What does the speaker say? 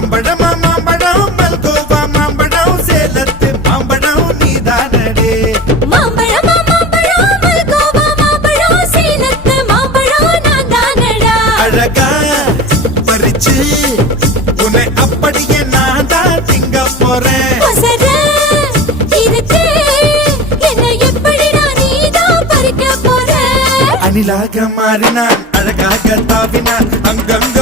மாம்பழமா மாம்பழம் மல்கோவா மாம்பழம் சேலத்து மாம்பழம் நீதானடே மாம்பழமா மாம்பழம் மல்கோவா மாம்பழம் சேலத்து மாம்பழம் நான் தானடா அழகா பறிச்சு உன்னை அப்படியே நான் தான் திங்க போறேன் அணிலாக மாறினான் அழகாக தாவினான் அங்கங்க